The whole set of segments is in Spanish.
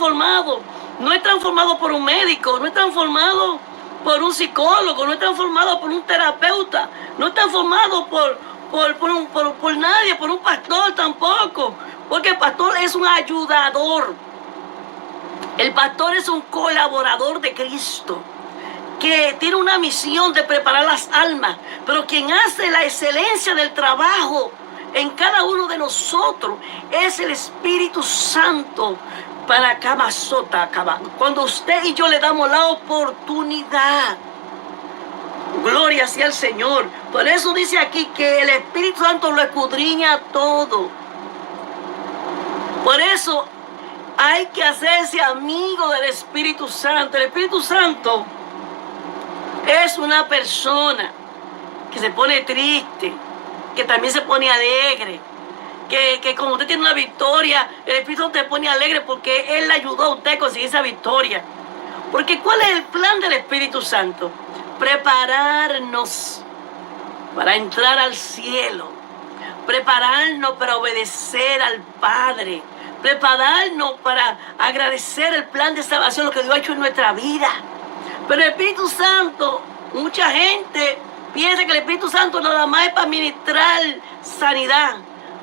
transformado. No es transformado por un médico, no es transformado por un psicólogo, no es transformado por un terapeuta, no es transformado por nadie, por un pastor tampoco. Porque el pastor es un ayudador. El pastor es un colaborador de Cristo, que tiene una misión de preparar las almas, pero quien hace la excelencia del trabajo en cada uno de nosotros es el Espíritu Santo para Kamasota. Cuando usted y yo le damos la oportunidad, gloria sea el Señor. Por eso dice aquí que el Espíritu Santo lo escudriña todo. Por eso hay que hacerse amigo del Espíritu Santo. El Espíritu Santo es una persona que se pone triste, que también se pone alegre, que como usted tiene una victoria, el Espíritu Santo te pone alegre porque Él le ayudó a usted a conseguir esa victoria. Porque ¿cuál es el plan del Espíritu Santo? Prepararnos para entrar al cielo, prepararnos para obedecer al Padre, prepararnos para agradecer el plan de salvación, lo que Dios ha hecho en nuestra vida. Pero el Espíritu Santo, mucha gente piensa que el Espíritu Santo nada más es para ministrar sanidad,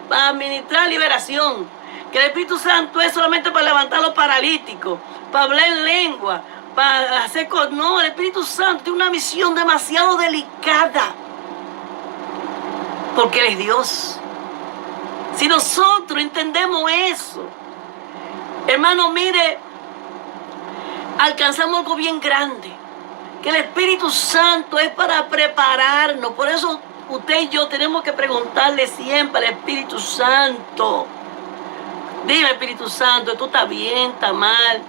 para ministrar liberación. Que el Espíritu Santo es solamente para levantar a los paralíticos, para hablar en lengua, para hacer cosas. No, el Espíritu Santo tiene una misión demasiado delicada, porque Él es Dios. Si nosotros entendemos eso, hermano, mire, alcanzamos algo bien grande. Que el Espíritu Santo es para prepararnos. Por eso usted y yo tenemos que preguntarle siempre al Espíritu Santo. Dime, Espíritu Santo, ¿esto está bien, está mal?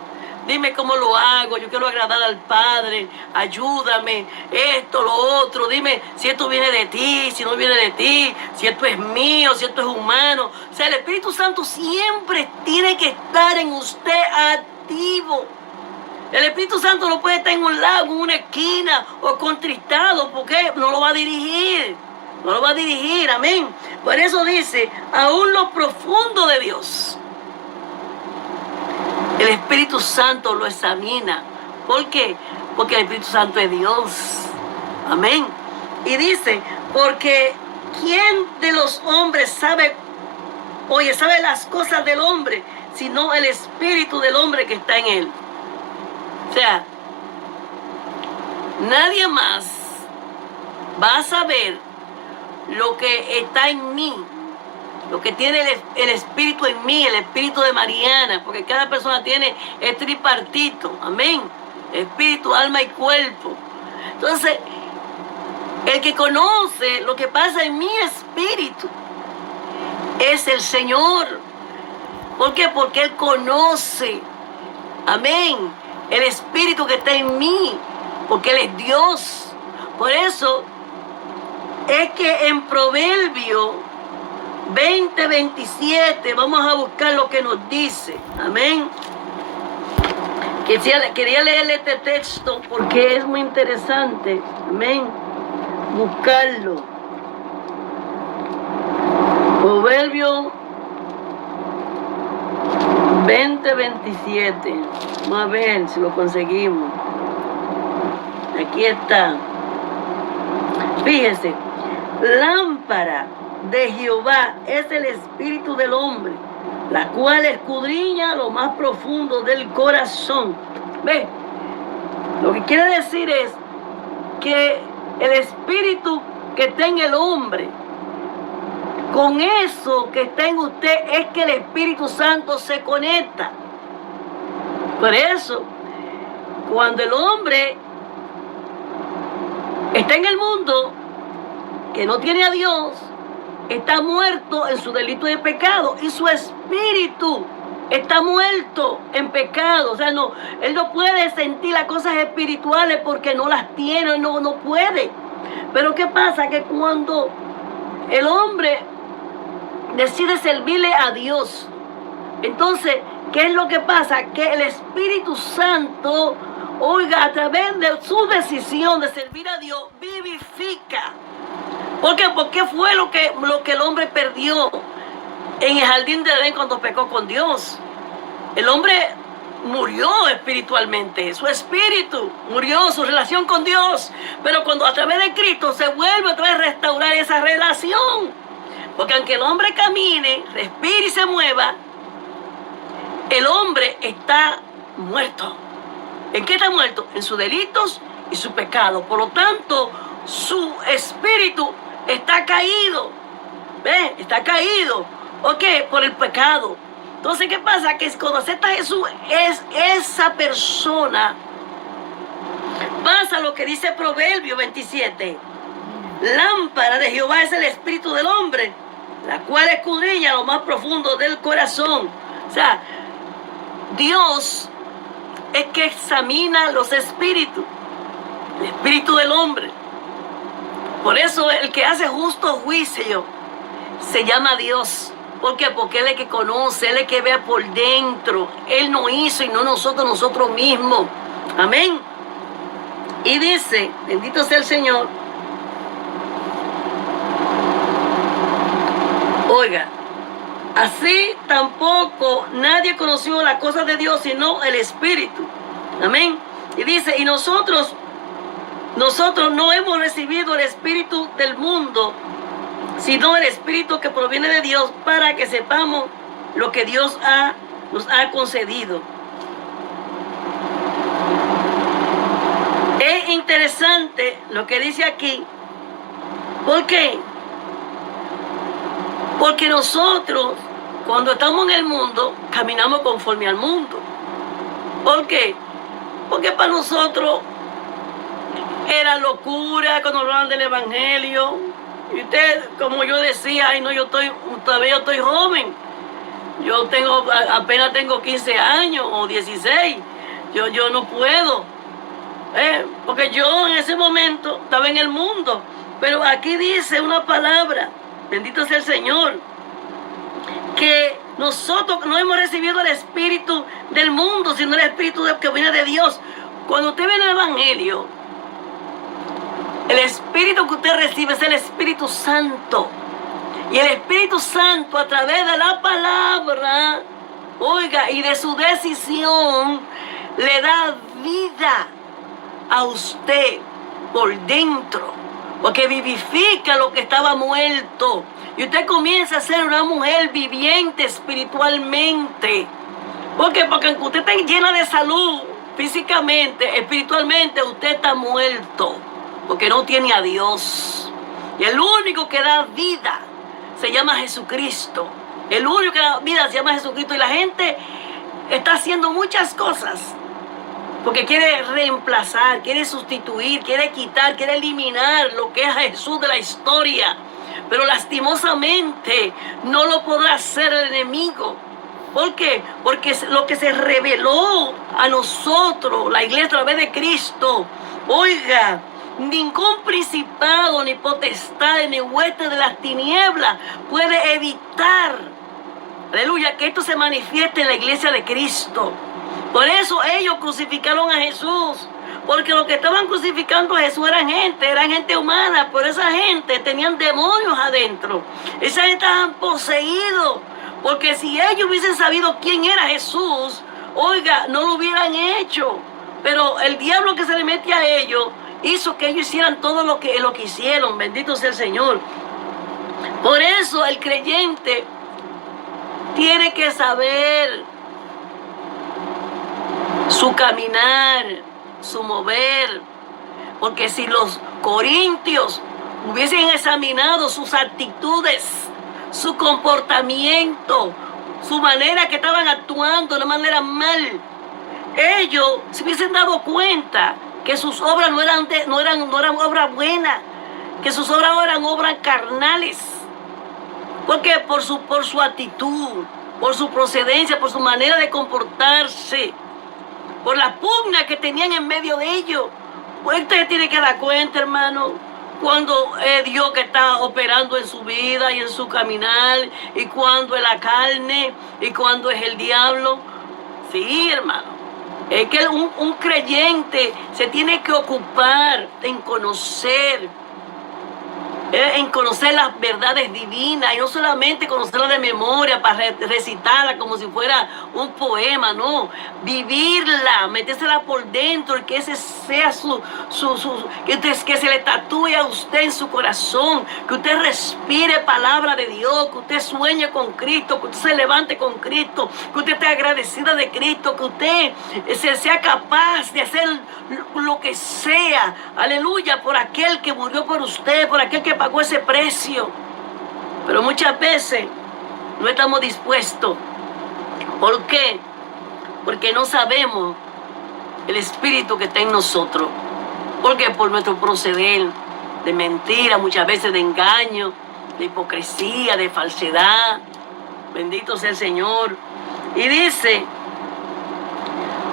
Dime cómo lo hago, yo quiero agradar al Padre, ayúdame, esto, lo otro, dime si esto viene de ti, si no viene de ti, si esto es mío, si esto es humano. O sea, el Espíritu Santo siempre tiene que estar en usted activo. El Espíritu Santo no puede estar en un lado, en una esquina o contristado, porque no lo va a dirigir, no lo va a dirigir, amén. Por eso dice, aún lo profundo de Dios, el Espíritu Santo lo examina. ¿Por qué? Porque el Espíritu Santo es Dios. Amén. Y dice, porque ¿quién de los hombres sabe las cosas del hombre, sino el Espíritu del hombre que está en él? O sea, nadie más va a saber lo que está en mí, lo que tiene el Espíritu en mí, el Espíritu de Mariana, porque cada persona tiene el tripartito, amén, espíritu, alma y cuerpo. Entonces, el que conoce lo que pasa en mi espíritu es el Señor. ¿Por qué? Porque Él conoce, amén, el Espíritu que está en mí, porque Él es Dios. Por eso es que en Proverbio 20:27 vamos a buscar lo que nos dice. Amén. Quería leerle este texto porque es muy interesante. Amén. Buscarlo. Proverbio 20:27. Vamos a ver si lo conseguimos. Aquí está. Fíjese. Lámpara de Jehová es el espíritu del hombre, la cual escudriña lo más profundo del corazón. ¿Ve? Lo que quiere decir es que el espíritu que está en el hombre, con eso que está en usted, es que el Espíritu Santo se conecta. Por eso, cuando el hombre está en el mundo, que no tiene a Dios, está muerto en su delito de pecado, y su espíritu está muerto en pecado. O sea, él no puede sentir las cosas espirituales porque no las tiene, no puede. Pero ¿qué pasa? Que cuando el hombre decide servirle a Dios, entonces, ¿qué es lo que pasa? Que el Espíritu Santo, oiga, a través de su decisión de servir a Dios, vivifica. ¿Por qué? Porque fue lo que el hombre perdió en el jardín de Edén cuando pecó con Dios. El hombre murió espiritualmente, su espíritu murió, su relación con Dios. Pero cuando a través de Cristo se vuelve otra vez a restaurar esa relación. Porque aunque el hombre camine, respire y se mueva, el hombre está muerto. ¿En qué está muerto? En sus delitos y su pecado. Por lo tanto, su espíritu está caído. ¿Ven? Está caído. ¿Ok? Por el pecado. Entonces, ¿qué pasa? Que cuando acepta a Jesús, es esa persona. Pasa lo que dice Proverbio 27. Lámpara de Jehová es el espíritu del hombre, la cual escudriña lo más profundo del corazón. O sea, Dios es que examina los espíritus, el espíritu del hombre. Por eso el que hace justo juicio se llama Dios. ¿Por qué? Porque Él es el que conoce, Él es el que ve por dentro. Él no hizo y no nosotros mismos. Amén. Y dice, bendito sea el Señor. Oiga, así tampoco nadie conoció las cosas de Dios sino el Espíritu. Amén. Y dice, y nosotros no hemos recibido el Espíritu del mundo, sino el Espíritu que proviene de Dios, para que sepamos lo que Dios nos ha concedido. Es interesante lo que dice aquí. ¿Por qué? Porque nosotros, cuando estamos en el mundo, caminamos conforme al mundo. ¿Por qué? Porque para nosotros era locura cuando hablaban del Evangelio. Y usted, como yo decía, ay no, todavía estoy joven. Apenas tengo 15 años o 16. Yo no puedo. Porque yo en ese momento estaba en el mundo. Pero aquí dice una palabra, bendito sea el Señor, que nosotros no hemos recibido el espíritu del mundo, sino el espíritu que viene de Dios. Cuando usted ve el Evangelio, el espíritu que usted recibe es el Espíritu Santo. Y el Espíritu Santo, a través de la palabra, oiga, y de su decisión, le da vida a usted por dentro. Porque vivifica lo que estaba muerto. Y usted comienza a ser una mujer viviente espiritualmente. ¿Por qué? Porque aunque usted esté llena de salud físicamente, espiritualmente, usted está muerto. Porque no tiene a Dios. Y el único que da vida se llama Jesucristo. El único que da vida se llama Jesucristo. Y la gente está haciendo muchas cosas porque quiere reemplazar, quiere sustituir, quiere quitar, quiere eliminar lo que es a Jesús de la historia. Pero lastimosamente no lo podrá hacer el enemigo. ¿Por qué? Porque lo que se reveló a nosotros, la iglesia a través de Cristo, oiga, ningún principado, ni potestad, ni hueste de las tinieblas puede evitar, aleluya, que esto se manifieste en la iglesia de Cristo. Por eso ellos crucificaron a Jesús, porque los que estaban crucificando a Jesús eran gente humana, pero esa gente tenían demonios adentro. Esa gente estaban poseídos, porque si ellos hubiesen sabido quién era Jesús, oiga, no lo hubieran hecho. Pero el diablo que se le mete a ellos hizo que ellos hicieran todo lo que hicieron. Bendito sea el Señor. Por eso el creyente tiene que saber su caminar, su mover. Porque si los corintios hubiesen examinado sus actitudes, su comportamiento, su manera que estaban actuando de una manera mal, ellos se hubiesen dado cuenta que sus obras no eran obras buenas, que sus obras eran obras carnales. ¿Por qué? Por su actitud, por su procedencia, por su manera de comportarse, por la pugna que tenían en medio de ellos. Pues usted tiene que dar cuenta, hermano, cuando es Dios que está operando en su vida y en su caminar, y cuando es la carne, y cuando es el diablo. Sí, hermano. Es que un creyente se tiene que ocupar en conocer en conocer las verdades divinas, y no solamente conocerlas de memoria para recitarla como si fuera un poema, no, vivirla, metérsela por dentro, y que ese sea que se le tatúe a usted en su corazón, que usted respire palabra de Dios, que usted sueñe con Cristo, que usted se levante con Cristo, que usted esté agradecida de Cristo, que usted sea capaz de hacer lo que sea, aleluya, por aquel que murió por usted, por aquel que pagó ese precio. Pero muchas veces no estamos dispuestos. ¿Por qué? Porque no sabemos el espíritu que está en nosotros. Porque por nuestro proceder de mentira, muchas veces de engaño, de hipocresía, de falsedad. Bendito sea el Señor. Y dice,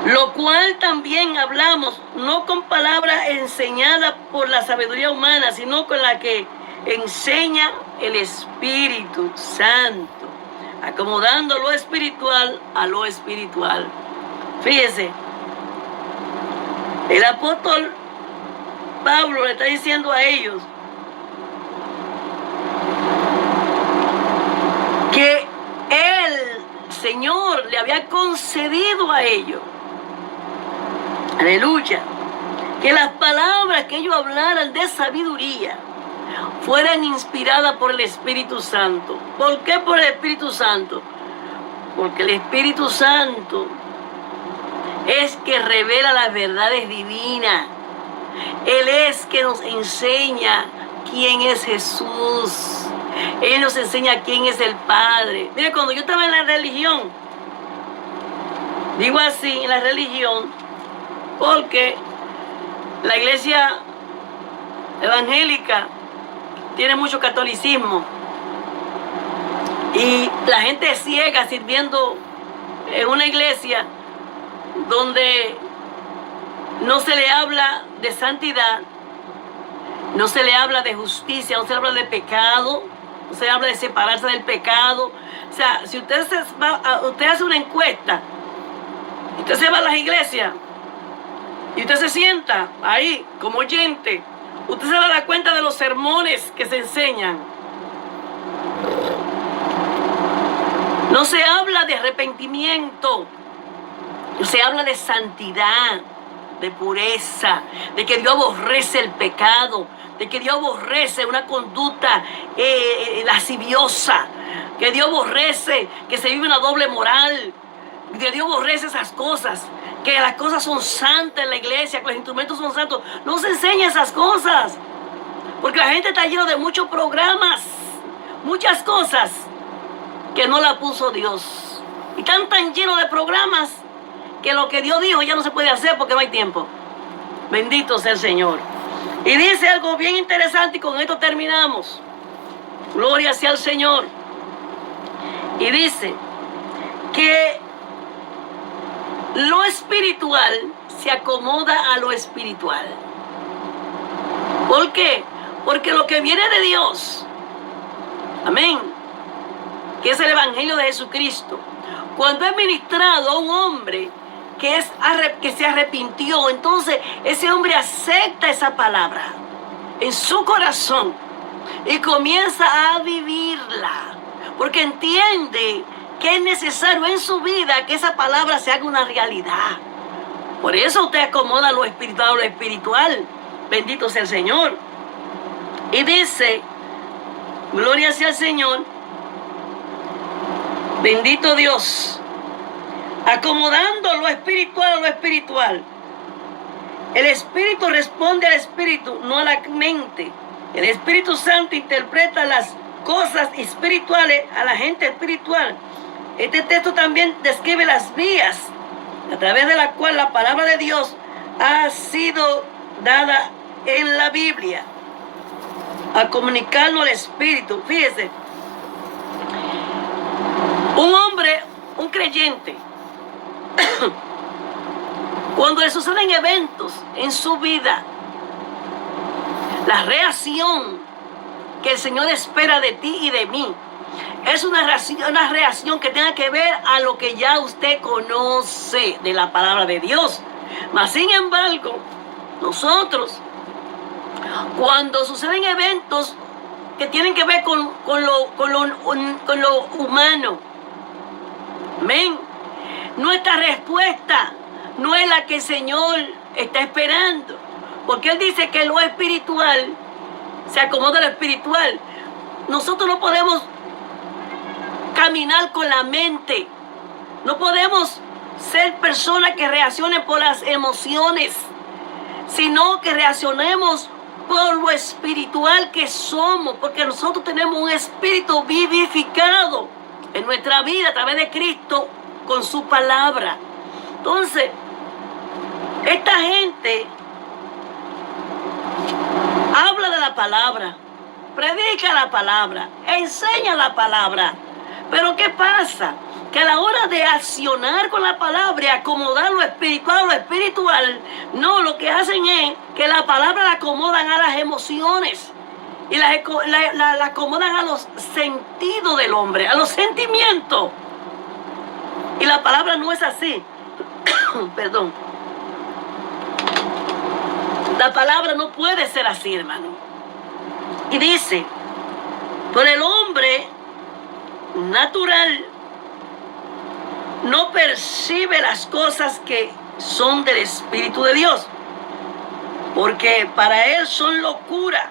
lo cual también hablamos, no con palabras enseñadas por la sabiduría humana, sino con la que enseña el Espíritu Santo, acomodando lo espiritual a lo espiritual. Fíjese, el apóstol Pablo le está diciendo a ellos que el Señor le había concedido a ellos, aleluya, que las palabras que ellos hablaran de sabiduría fueran inspiradas por el Espíritu Santo. ¿Por qué por el Espíritu Santo? Porque el Espíritu Santo es que revela las verdades divinas. Él es que nos enseña quién es Jesús. Él nos enseña quién es el Padre. Mire, cuando yo estaba en la religión, digo así, en la religión, porque la iglesia evangélica tiene mucho catolicismo y la gente es ciega sirviendo en una iglesia donde no se le habla de santidad, no se le habla de justicia, no se habla de pecado, no se habla de separarse del pecado. O sea, si usted hace una encuesta, usted se va a las iglesias y usted se sienta ahí como oyente, usted se va a dar cuenta de los sermones que se enseñan. No se habla de arrepentimiento, se habla de santidad, de pureza, de que Dios aborrece el pecado, de que Dios aborrece una conducta lasciviosa, que Dios aborrece que se vive una doble moral, que Dios aborrece esas cosas, que las cosas son santas en la iglesia, que los instrumentos son santos. No se enseña esas cosas, porque la gente está llena de muchos programas, muchas cosas que no la puso Dios, y están tan llenos de programas que lo que Dios dijo ya no se puede hacer porque no hay tiempo. Bendito sea el Señor. Y dice algo bien interesante y con esto terminamos. Gloria sea al Señor. Y dice que lo espiritual se acomoda a lo espiritual. ¿Por qué? Porque lo que viene de Dios, amén, que es el Evangelio de Jesucristo, cuando es ministrado a un hombre que se arrepintió, entonces ese hombre acepta esa palabra en su corazón y comienza a vivirla, porque entiende que es necesario en su vida que esa palabra se haga una realidad. Por eso usted acomoda lo espiritual a lo espiritual. Bendito sea el Señor. Y dice, gloria sea al Señor, bendito Dios, acomodando lo espiritual a lo espiritual. El Espíritu responde al Espíritu, no a la mente. El Espíritu Santo interpreta las cosas espirituales a la gente espiritual. Este texto también describe las vías a través de la cual la palabra de Dios ha sido dada en la Biblia, a comunicarnos al Espíritu. Fíjese, un hombre, un creyente, cuando le suceden eventos en su vida, la reacción que el Señor espera de ti y de mí es una reacción que tenga que ver a lo que ya usted conoce de la palabra de Dios. Mas sin embargo, nosotros, cuando suceden eventos que tienen que ver con lo humano. Amén. Nuestra respuesta no es la que el Señor está esperando, porque Él dice que lo espiritual se acomoda a lo espiritual. Nosotros no podemos caminar con la mente, no podemos ser personas que reaccionen por las emociones, sino que reaccionemos por lo espiritual que somos, porque nosotros tenemos un espíritu vivificado en nuestra vida a través de Cristo con su palabra. Entonces, esta gente habla de la palabra, predica la palabra, enseña la palabra, pero ¿qué pasa? Que a la hora de accionar con la palabra y acomodar lo espiritual a lo espiritual, no, lo que hacen es que la palabra la acomodan a las emociones y la acomodan a los sentidos del hombre, a los sentimientos. Y la palabra no es así. Perdón. La palabra no puede ser así, hermano. Y dice, por el hombre natural no percibe las cosas que son del Espíritu de Dios, porque para él son locura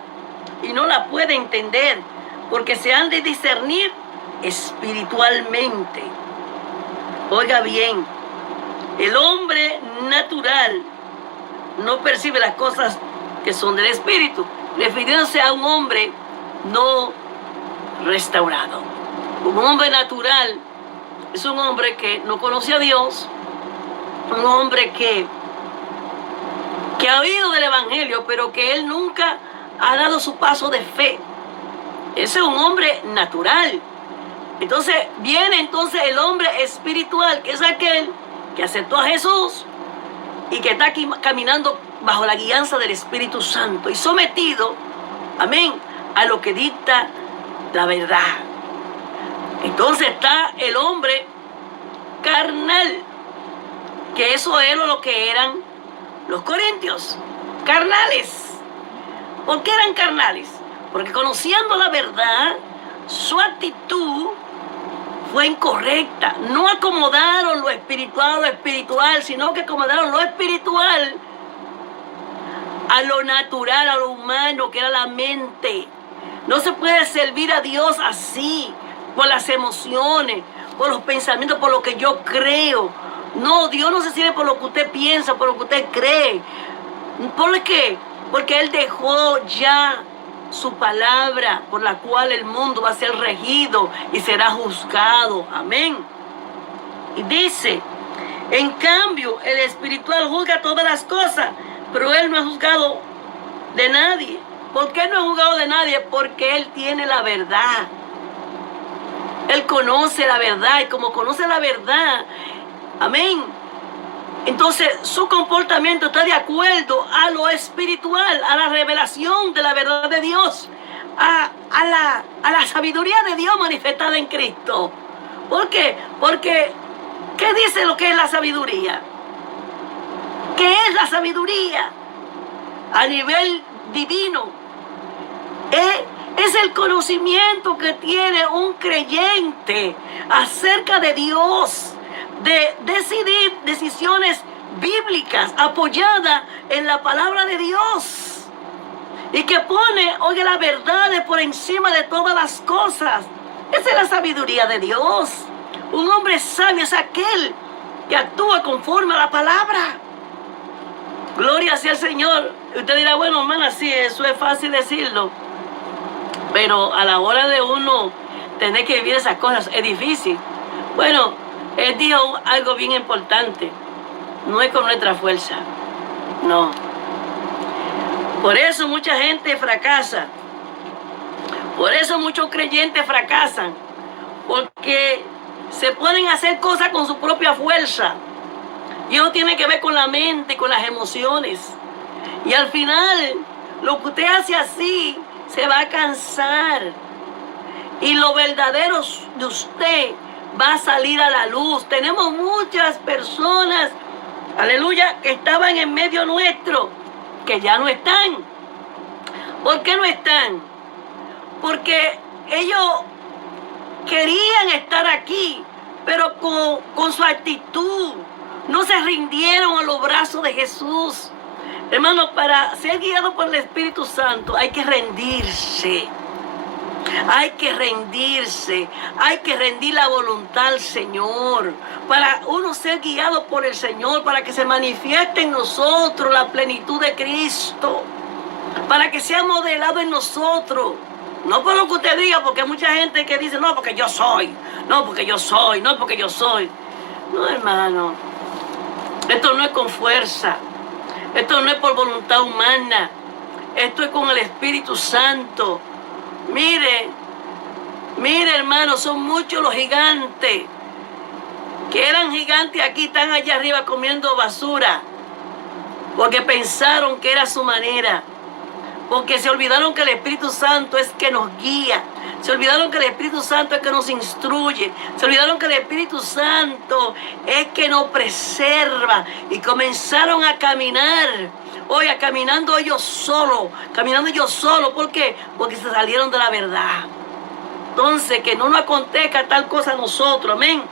y no la puede entender, porque se han de discernir espiritualmente. Oiga bien, el hombre natural no percibe las cosas que son del Espíritu, refiriéndose a un hombre no restaurado. Un hombre natural es un hombre que no conoce a Dios, un hombre que ha oído del Evangelio, pero que él nunca ha dado su paso de fe. Ese es un hombre natural. Entonces viene el hombre espiritual, que es aquel que aceptó a Jesús y que está aquí caminando bajo la guianza del Espíritu Santo y sometido, amén, a lo que dicta la verdad. Entonces está el hombre carnal, que eso era lo que eran los corintios, carnales. ¿Por qué eran carnales? Porque conociendo la verdad, su actitud fue incorrecta. No acomodaron lo espiritual a lo espiritual, sino que acomodaron lo espiritual a lo natural, a lo humano, que era la mente. No se puede servir a Dios así, por las emociones, por los pensamientos, por lo que yo creo. No, Dios no se sirve por lo que usted piensa, por lo que usted cree. ¿Por qué? Porque Él dejó ya su palabra por la cual el mundo va a ser regido y será juzgado. Amén. Y dice, en cambio, el espiritual juzga todas las cosas, pero Él no ha juzgado de nadie. ¿Por qué no ha juzgado de nadie? Porque Él tiene la verdad. Él conoce la verdad, y como conoce la verdad, amén, entonces su comportamiento está de acuerdo a lo espiritual, a la revelación de la verdad de Dios, a la sabiduría de Dios manifestada en Cristo. ¿Por qué? Porque, ¿qué dice lo que es la sabiduría? ¿Qué es la sabiduría? A nivel divino, es el conocimiento que tiene un creyente acerca de Dios, de decidir decisiones bíblicas apoyadas en la palabra de Dios y que pone, oye, la verdad por encima de todas las cosas. Esa es la sabiduría de Dios. Un hombre sabio es aquel que actúa conforme a la palabra. Gloria sea al Señor. Usted dirá, bueno, hermana, sí, eso es fácil decirlo, pero a la hora de uno tener que vivir esas cosas es difícil. Bueno, Él dijo algo bien importante. No es con nuestra fuerza. No. Por eso mucha gente fracasa. Por eso muchos creyentes fracasan. Porque se pueden hacer cosas con su propia fuerza. Y eso tiene que ver con la mente, con las emociones. Y al final, lo que usted hace así, se va a cansar. Y lo verdadero de usted va a salir a la luz. Tenemos muchas personas, aleluya, que estaban en medio nuestro, que ya no están. ¿Por qué no están? porque ellos querían estar aquí, pero con su actitud no se rindieron a los brazos de Jesús. Hermano, para ser guiado por el Espíritu Santo hay que rendirse. Hay que rendirse, hay que rendir la voluntad al Señor, para uno ser guiado por el Señor, para que se manifieste en nosotros la plenitud de Cristo, para que sea modelado en nosotros. No por lo que usted diga, porque hay mucha gente que dice, no, porque yo soy, no, porque yo soy, no, porque yo soy. No, hermano, esto no es con fuerza, esto no es por voluntad humana, esto es con el Espíritu Santo. Mire, hermano, son muchos los gigantes que eran gigantes aquí, están allá arriba comiendo basura, porque pensaron que era su manera, porque se olvidaron que el Espíritu Santo es que nos guía, se olvidaron que el Espíritu Santo es que nos instruye, se olvidaron que el Espíritu Santo es que nos preserva, y comenzaron a caminar. Oye, caminando yo solo, ¿por qué? Porque se salieron de la verdad. Entonces, que no nos acontezca tal cosa a nosotros, amén.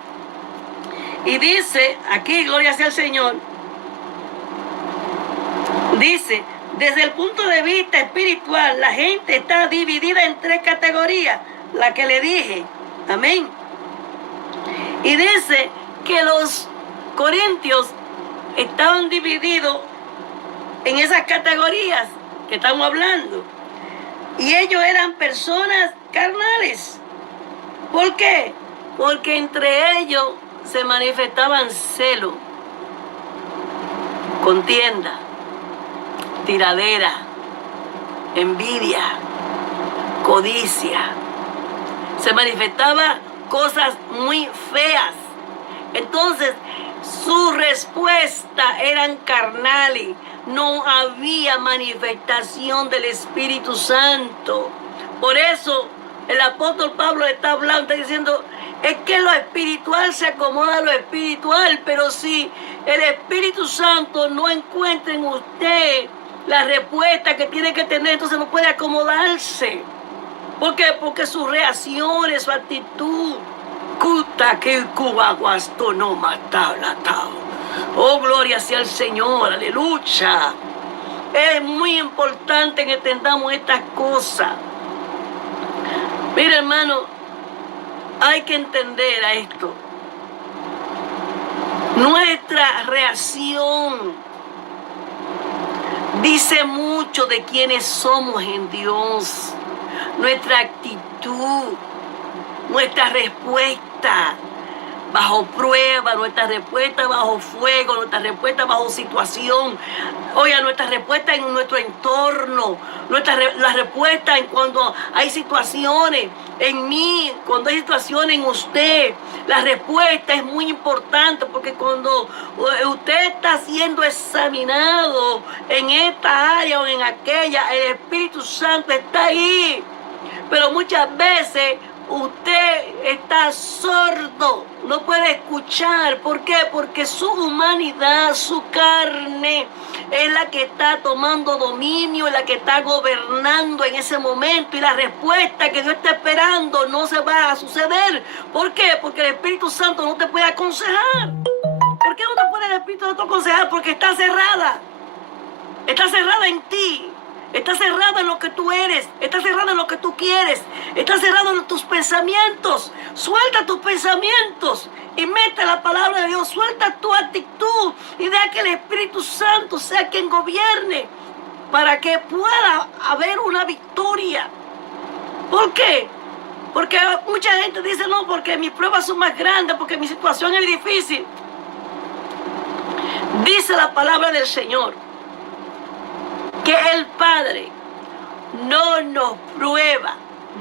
Y dice, aquí, gloria sea al Señor, dice, desde el punto de vista espiritual, la gente está dividida en 3 categorías, la que le dije, amén. Y dice que los corintios estaban divididos en esas categorías que estamos hablando. Y ellos eran personas carnales. ¿Por qué? Porque entre ellos se manifestaban celo, contienda, tiradera, envidia, codicia. Se manifestaban cosas muy feas. Entonces, su respuesta eran carnales. No había manifestación del Espíritu Santo. Por eso el apóstol Pablo está hablando, está diciendo, es que lo espiritual se acomoda a lo espiritual, pero si el Espíritu Santo no encuentra en usted la respuesta que tiene que tener, entonces no puede acomodarse. ¿Por qué? Porque sus reacciones, su actitud, oh, gloria sea al Señor, aleluya. Es muy importante que entendamos estas cosas. Mira, hermano, hay que entender a esto. Nuestra reacción dice mucho de quiénes somos en Dios. Nuestra actitud, nuestra respuesta bajo prueba, nuestra respuesta bajo fuego, nuestra respuesta bajo situación. Oiga, nuestra respuesta en nuestro entorno, la respuesta en cuando hay situaciones en mí, cuando hay situaciones en usted. La respuesta es muy importante, porque cuando usted está siendo examinado en esta área o en aquella, el Espíritu Santo está ahí. Pero muchas veces usted está sordo, no puede escuchar. ¿Por qué? Porque su humanidad, su carne, es la que está tomando dominio, es la que está gobernando en ese momento. Y la respuesta que Dios está esperando no se va a suceder. ¿Por qué? Porque el Espíritu Santo no te puede aconsejar. ¿Por qué no te puede el Espíritu Santo aconsejar? Porque está cerrada. Está cerrada en ti. Está cerrado en lo que tú eres, está cerrado en lo que tú quieres, está cerrado en tus pensamientos. Suelta tus pensamientos y mete la palabra de Dios, suelta tu actitud y deja que el Espíritu Santo sea quien gobierne para que pueda haber una victoria. ¿Por qué? Porque mucha gente dice, no, porque mis pruebas son más grandes, porque mi situación es difícil. Dice la palabra del Señor que el Padre no nos prueba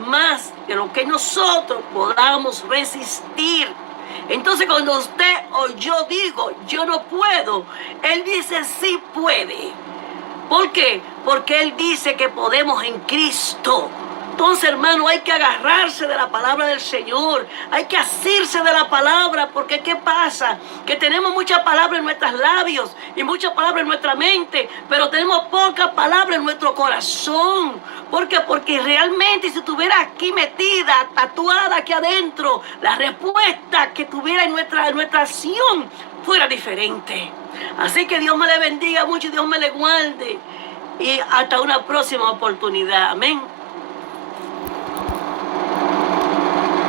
más de lo que nosotros podamos resistir. Entonces, cuando usted o yo digo, yo no puedo, Él dice, sí puede. ¿Por qué? Porque Él dice que podemos en Cristo. Entonces, hermano, hay que agarrarse de la palabra del Señor. Hay que asirse de la palabra. Porque ¿qué pasa? Que tenemos muchas palabras en nuestros labios y muchas palabras en nuestra mente, pero tenemos pocas palabras en nuestro corazón. ¿Por qué? Porque realmente si estuviera aquí metida, tatuada aquí adentro, la respuesta que tuviera en nuestra acción fuera diferente. Así que Dios me le bendiga mucho y Dios me le guarde. Y hasta una próxima oportunidad. Amén.